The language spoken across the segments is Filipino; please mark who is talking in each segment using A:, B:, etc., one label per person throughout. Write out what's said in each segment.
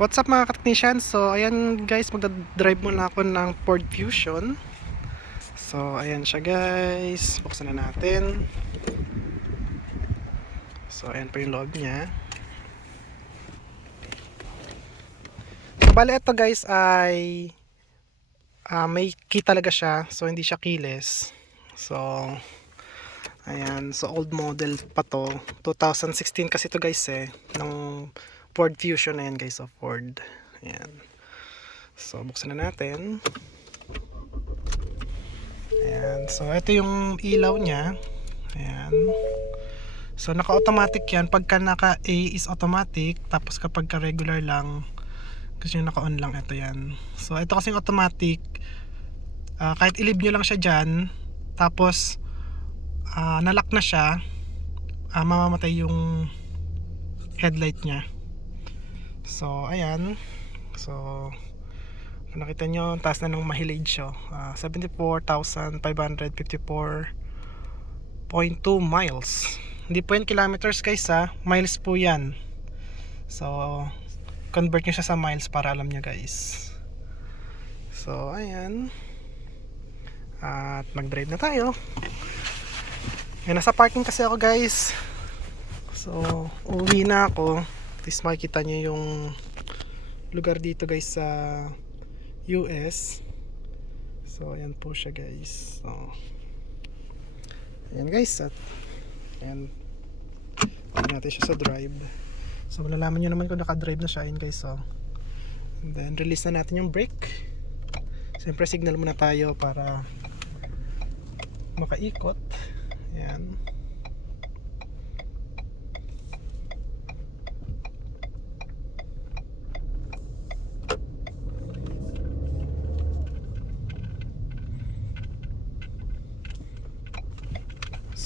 A: What's up mga ka-technicians? So ayan guys, magdadrive muna ako ng Ford Fusion. So ayan siya guys. Buksan na natin. So ayan po yung loob niya. So bale ito guys ay ah, may key talaga siya. So hindi siya keyless. So ayan. So old model pa to. 2016 kasi to guys eh. Ng Ford Fusion na yan guys. So Ford. Ayan. So buksan na natin. Ayan. So ito yung ilaw niya. Ayan. So naka-automatic yan. Pagka naka-A is automatic. Tapos kapag ka regular lang, gusto nyo naka-on lang, ito yan. So ito kasing automatic. ah, kahit ilib nyo lang siya dyan. Tapos ah, nalock na siya. ah, mamamatay yung headlight niya. So, ayan. So, kung nakita nyo, taas na ng mileage siya. Ah, 74,554.2 miles. Hindi po yan kilometers guys ha. Miles po yan. So, convert nyo siya sa miles para alam nyo guys. So, ayan. At mag-drive na tayo. Yan, nasa parking kasi ako guys. So, uwi na ako. At least makikita nyo yung lugar dito guys sa US. So, ayan po siya guys. So, ayan guys. At, ayan. Natin siya sa drive. So, malalaman nyo naman kung naka-drive na siya. Ayan guys. So, and then, release na natin yung brake. Siyempre, signal muna tayo para makaikot. Ayan.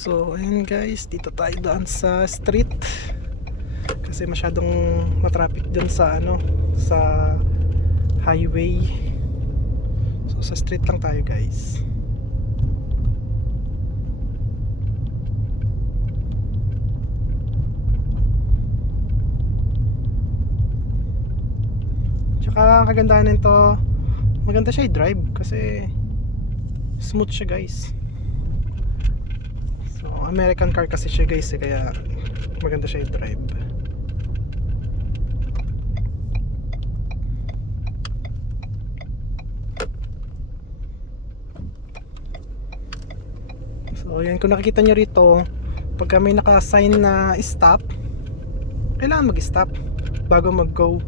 A: So, ayun guys, dito tayo daan sa street. Kasi masyadong matraffic dun sa ano, sa highway. So, sa street lang tayo guys. Tsaka kagandahan nito, maganda siya i-drive kasi smooth siya guys. So, American car kasi siya guys eh, kaya maganda siya i-drive. So, yan kung nakikita nyo rito, pagka may naka-sign na stop, kailangan mag-stop bago mag-go.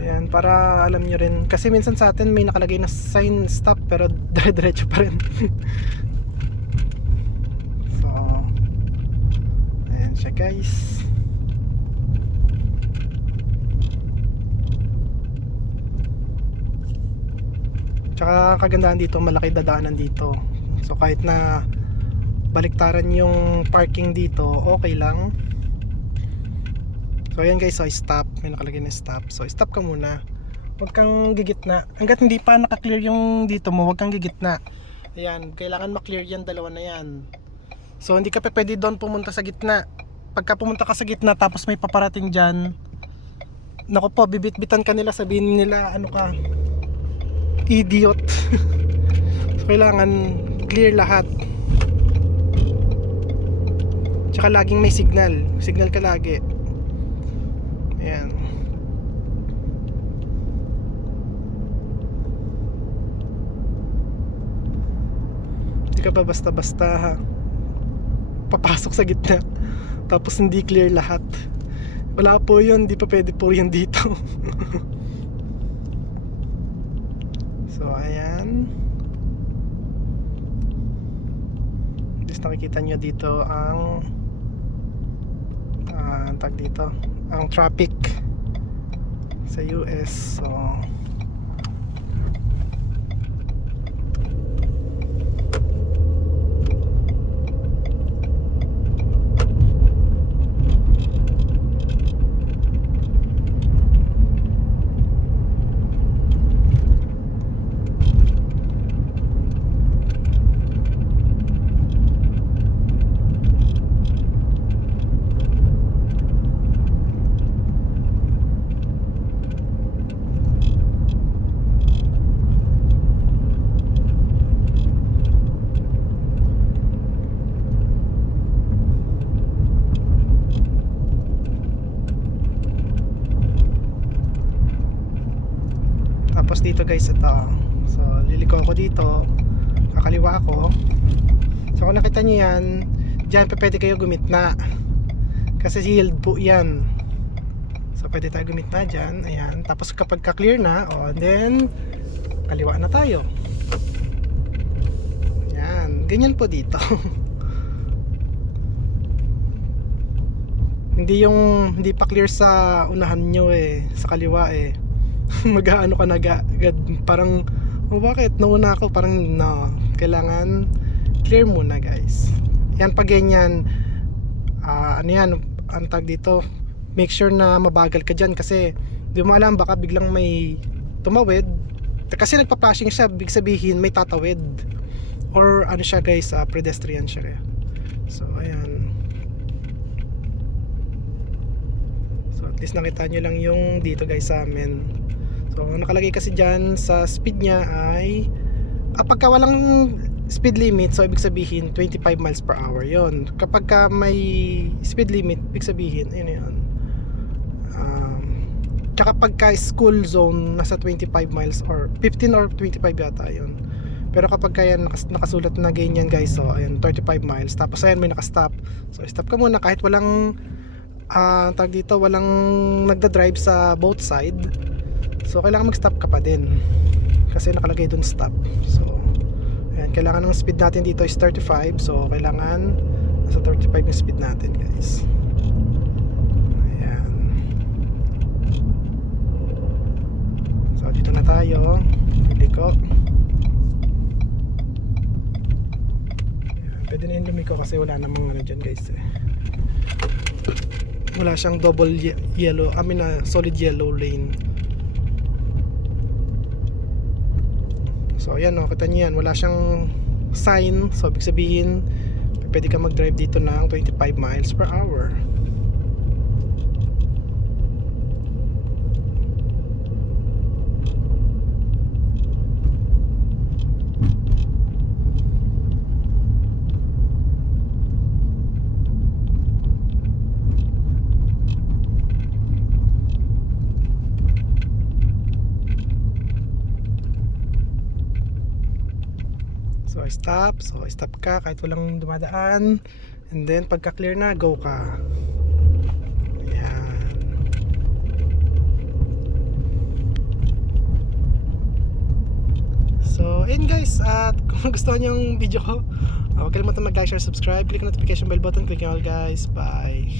A: Ayan, para alam nyo rin. Kasi minsan sa atin may nakalagay na sign stop pero dire-diretso pa rin. so, ayan siya guys. Tsaka kagandahan dito, malaki dadaanan dito. So kahit na baliktaran yung parking dito, okay lang. So ayan guys, so stop. May nakalagay na stop. So stop ka muna. Huwag kang gigitna. Hanggat hindi pa naka-clear yung dito mo, huwag kang gigitna. Ayan, kailangan ma-clear yan, dalawa na yan. So hindi ka pa pwede doon pumunta sa gitna. Pagka pumunta ka sa gitna tapos may paparating dyan, naku po, bibit-bitan ka nila, sabihin nila, ano ka, idiot. so kailangan clear lahat. Tsaka laging may signal. Signal ka lagi. Ayan. Hindi ka pa basta-basta ha. Papasok sa gitna. Tapos hindi clear lahat. Wala po yun. Hindi pa pwede po yun dito. so, ayan. Just nakikita nyo dito ang ang tag dito ang traffic sa US so dito guys ito. So liliko ako dito. Kakaliwa ako. So kung nakita nyo yan, dyan pa pwede kayo gumitna. Kasi yield po yan. So pwede tayo gumitna dyan. Ayan. Tapos kapag ka-clear na, oh, then kaliwa na tayo. Yan. Ganyan po dito. hindi yung hindi pa clear sa unahan nyo eh sa kaliwa eh mag-aano ka na ga- agad parang oh, bakit? Nauna ako. Parang no kailangan clear muna guys. Yan pag ganyan ah, ano yan ang tag dito make sure na mabagal ka dyan kasi di mo alam baka biglang may tumawid. Kasi nagpa-flashing siya big sabihin may tatawid. Or ano siya guys ah, pedestrian siya so ayan. So at least nakita nyo lang yung dito guys sa amin. So ang nakalagay kasi dyan sa speed niya ay ah, pagka walang speed limit so ibig sabihin 25 miles per hour yon kapag ka may speed limit ibig sabihin ayun yun. Um, tsaka pagka school zone nasa 25 miles or 15 or 25 yata yun. Pero kapag kaya nakas, nakasulat na ganyan guys so ayun 35 miles. Tapos ayan may nakastop. So stop ka muna kahit walang ah tag dito walang nagda-drive sa both side so kailangan mag-stop ka pa din. Kasi nakalagay dun stop. So ayan, kailangan ng speed natin dito is 35 so kailangan nasa 35 yung speed natin guys. Ayan. So dito na tayo. Liko. Pwede na yung lumiko kasi wala namang ano dyan guys eh. Wala siyang double ye- yellow I mean na solid yellow lane so ayan o kita nyo yan. Wala siyang sign. So ibig sabihin pwede ka mag drive dito ng 25 miles per hour So stop, so stop ka kahit walang dumadaan. And then pagka clear na, go ka. Ayan. So, ayun guys, at kung gusto niyo yung video ko, uh, huwag kalimutan mag-like, share, subscribe, click notification bell button, click all guys. Bye.